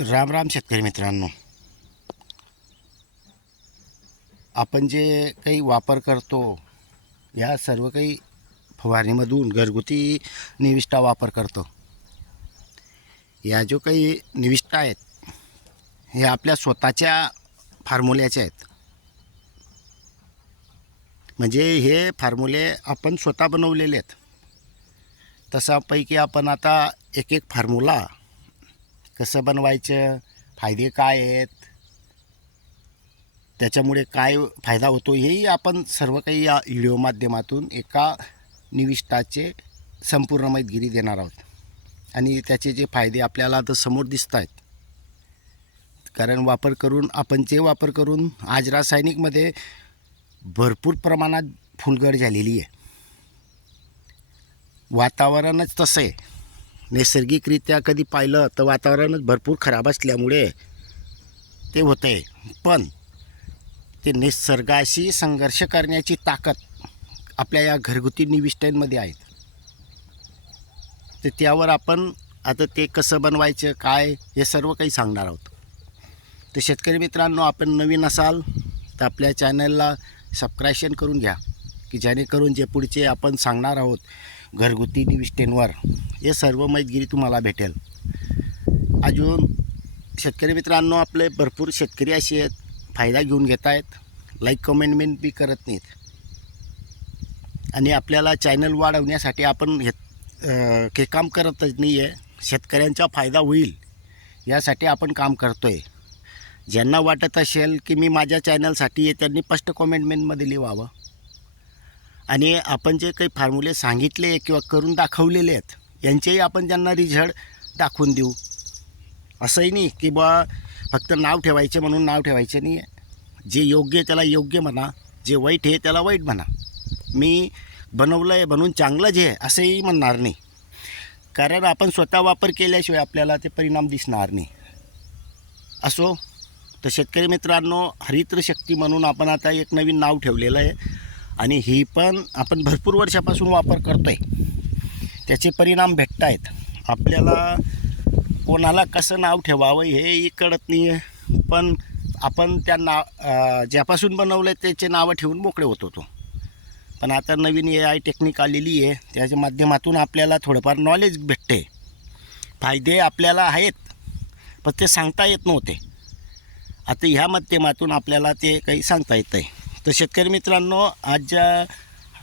राम राम शेतकरी मित्रांनो. आपण जे काही वापर करतो या सर्व काही फवारणीमधून घरगुती निविष्ठा वापर करतो. या जो काही निविष्ठा आहेत हे आपल्या स्वतःच्या फार्मुल्याच्या आहेत. म्हणजे हे फार्मुले आपण स्वतः बनवलेले आहेत. तसापैकी आपण आता एक एक फार्मुला कसं बनवायचं फायदे काय आहेत त्याच्यामुळे काय फायदा होतो हेही आपण सर्व काही या व्हिडिओ माध्यमातून एका निविष्टाचे संपूर्ण माहितगिरी देणार आहोत. आणि त्याचे जे फायदे आपल्याला आता समोर दिसत आहेत. कारण वापर करून आपण जे वापर करून आज रासायनिकमध्ये भरपूर प्रमाणात फुलगड झालेली आहे. वातावरणच तसं आहे. नैसर्गिकरित्या कधी पाहिलं तर वातावरणच भरपूर खराब असल्यामुळे ते होतं आहे पण ते निसर्गाशी संघर्ष करण्याची ताकद आपल्या या घरगुती निविष्ठांमध्ये आहेत. तर त्यावर आपण आता ते कसं बनवायचं काय हे सर्व काही सांगणार आहोत. तर शेतकरी मित्रांनो आपण नवीन असाल तर आपल्या चॅनलला सबस्क्रायशन करून घ्या की जेणेकरून जे पुढचे आपण सांगणार आहोत घरगुती निविष्टेंवर हे सर्व माहितगिरी तुम्हाला भेटेल. अजून शेतकरी मित्रांनो आपले भरपूर शेतकरी असे आहेत फायदा घेऊन घेत आहेत. लाईक कमेंटमेंट बी करत नाहीत. आणि आपल्याला चॅनल वाढवण्यासाठी आपण हे हे काम करतच नाही आहे शेतकऱ्यांचा फायदा होईल यासाठी आपण काम करतो आहे ज्यांना वाटत असेल की मी माझ्या चॅनलसाठी आहे त्यांनी फस्ट कमेंटमेंटमध्ये लिहावं. आणि आपण जे काही फॉर्म्युले सांगितले किंवा करून दाखवलेले आहेत यांचेही आपण त्यांना रिझल्ट दाखवून देऊ. असंही नाही की बा फक्त नाव ठेवायचे म्हणून नाव ठेवायचे नाही आहे. जे योग्य आहे त्याला योग्य म्हणा जे वाईट आहे त्याला वाईट म्हणा. मी बनवलं आहे म्हणून चांगलं जे आहे असंही म्हणणार नाही. कारण आपण स्वतः वापर केल्याशिवाय आपल्याला ते परिणाम दिसणार नाही. असो तर शेतकरी मित्रांनो हरित्र शक्ती म्हणून आपण आता एक नवीन नाव ठेवलेलं आहे. आणि ही पण आपण भरपूर वर्षापासून वापर करतो आहे त्याचे परिणाम भेटत आहेत आपल्याला कोणाला कसं नाव ठेवावं हेही कळत नाही आहे पण आपण त्या नाव ज्यापासून बनवलं आहे त्याचे नावं ठेवून मोकळे होत होतो. पण आता नवीन ए आय टेक्निक आलेली आहे. त्याच्या माध्यमातून आपल्याला थोडंफार नॉलेज भेटते. फायदे आपल्याला आहेत पण ते सांगता येत नव्हते. आता ह्या माध्यमातून आपल्याला ते काही सांगता येतं आहे तर शेतकरी मित्रांनो आज ज्या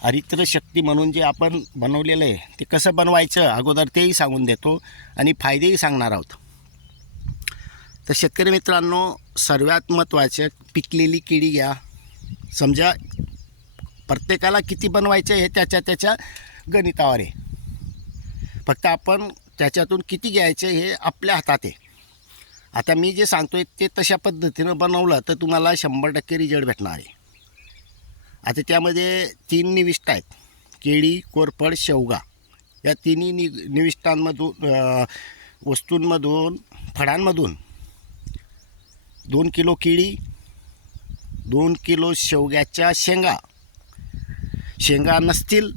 हरित्र शक्ती म्हणून जे आपण बनवलेलं आहे ते कसं बनवायचं अगोदर तेही सांगून देतो आणि फायदेही सांगणार आहोत. तर शेतकरी मित्रांनो सर्वात महत्त्वाचं पिकलेली केळी घ्या. समजा प्रत्येकाला किती बनवायचं हे त्याच्या त्याच्या गणितावर आहे. फक्त आपण त्याच्यातून किती घ्यायचे हे आपल्या हातात आहे. आता मी जे सांगतोय ते तशा पद्धतीनं बनवलं तर तुम्हाला शंभर टक्के रिजल्ट भेटणार आहे. आता त्यामध्ये तीन निविष्ट आहेत. केळी कोरफड शेवगा. या तिन्ही नि निविष्टांमधून वस्तूंमधून फळांमधून दोन किलो केळी दोन किलो शेवग्याच्या शेंगा. शेंगा नसतील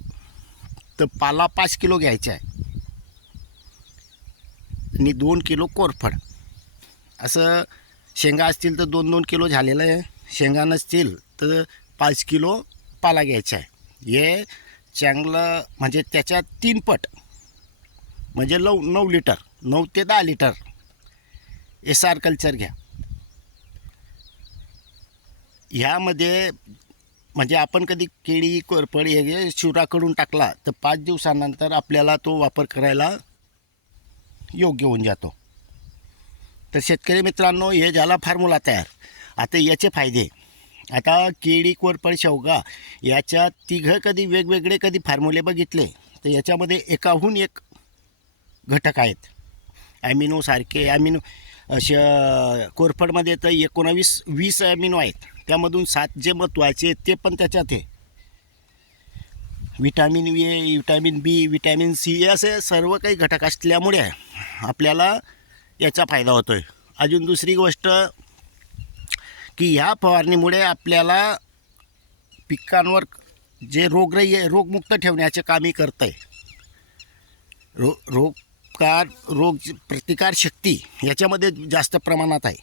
तर पाला पाच किलो घ्यायचा आहे. आणि दोन किलो कोरफड. असं शेंगा असतील तर दोन दोन किलो झालेलं आहे. शेंगा नसतील तर पाच किलो पाला घ्यायचा आहे. हे चांगलं म्हणजे त्याच्या तीन पट म्हणजे नऊ नऊ लिटर नऊ ते दहा लिटर एस आर कल्चर घ्या. ह्यामध्ये म्हणजे आपण कधी केळी कोरपड हे शिवराकडून टाकला तर पाच दिवसानंतर आपल्याला तो वापर करायला योग्य होऊन जातो. तर शेतकरी मित्रांनो हे झाला फॉर्म्युला तयार. आता याचे फायदे. आता केळी कोरफड शेवगा याच्या तिघं कधी वेगवेगळे कधी फॉर्म्युले बघितले तर याच्यामध्ये एकाहून एक घटक आहेत. ॲमिनोसारखे ॲमिनो अशा कोरफडमध्ये तर एकोणावीस वीस ॲमिनो आहेत. त्यामधून सात जे महत्त्वाचे आहेत ते पण त्याच्यात आहे. Vitamin A vitamin B vitamin C असे सर्व काही घटक असल्यामुळे आपल्याला याचा फायदा होतो आहे अजून दुसरी गोष्ट की ह्या फवारणीमुळे आपल्याला पिकांवर जे रोगराई आहे रोगमुक्त ठेवण्याचे कामही करतं आहे रो रोग रोगकार रोग प्रतिकार शक्ती याच्यामध्ये जास्त प्रमाणात आहे.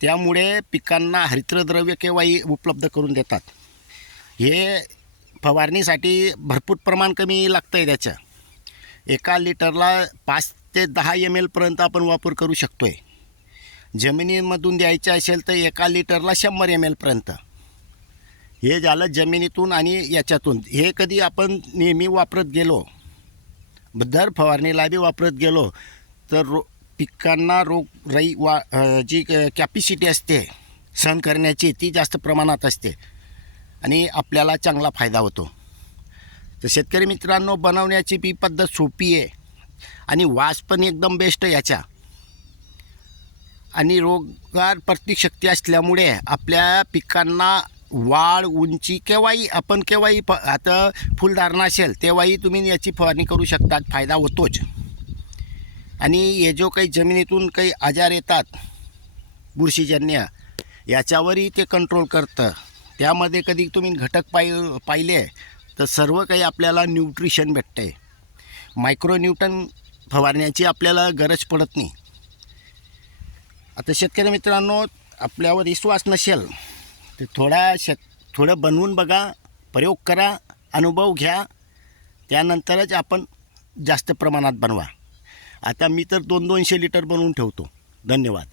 त्यामुळे पिकांना हरितद्रव्य केव्हाही उपलब्ध करून देतात. हे फवारणीसाठी भरपूर प्रमाण कमी लागतं आहे त्याचं. एका लिटरला पाच ते दहा एम एलपर्यंत आपण वापर करू शकतो आहे जमिनीमधून द्यायचं असेल तर एका लिटरला शंभर एम एलपर्यंत हे झालं जमिनीतून आणि याच्यातून. हे कधी आपण नेहमी वापरत गेलो दर फवारणीला बी वापरत गेलो तर रो पिकांना रोग राई वा जी कॅपॅसिटी असते सहन करण्याची ती जास्त प्रमाणात असते. आणि आपल्याला चांगला फायदा होतो. तर शेतकरी मित्रांनो बनवण्याची बी पद्धत सोपी आहे. आणि वास पण एकदम बेस्ट आहे याच्या. आणि रोगार प्रतिशक्ती असल्यामुळे आपल्या पिकांना वाढ उंची केव्हाही आपण केव्हाही फ आता फुलधारणा असेल तेव्हाही तुम्ही याची फवारणी करू शकतात फायदा होतोच. आणि हे जो काही जमिनीतून काही आजार येतात बुरशीजन्य याच्यावरही ते कंट्रोल करतं. त्यामध्ये कधी तुम्ही घटक पाय पाहिले तर सर्व काही आपल्याला न्यूट्रिशन भेटते आहे मायक्रोन्यूटन फवारण्याची आपल्याला गरज पडत नाही. आता शेतकरी मित्रांनो आपल्यावर विश्वास नसेल तर थोडा शेत थोडं बनवून बघा प्रयोग करा अनुभव घ्या त्यानंतरच आपण जास्त प्रमाणात बनवा. आता मी तर दोन दोनशे लिटर बनवून ठेवतो. धन्यवाद.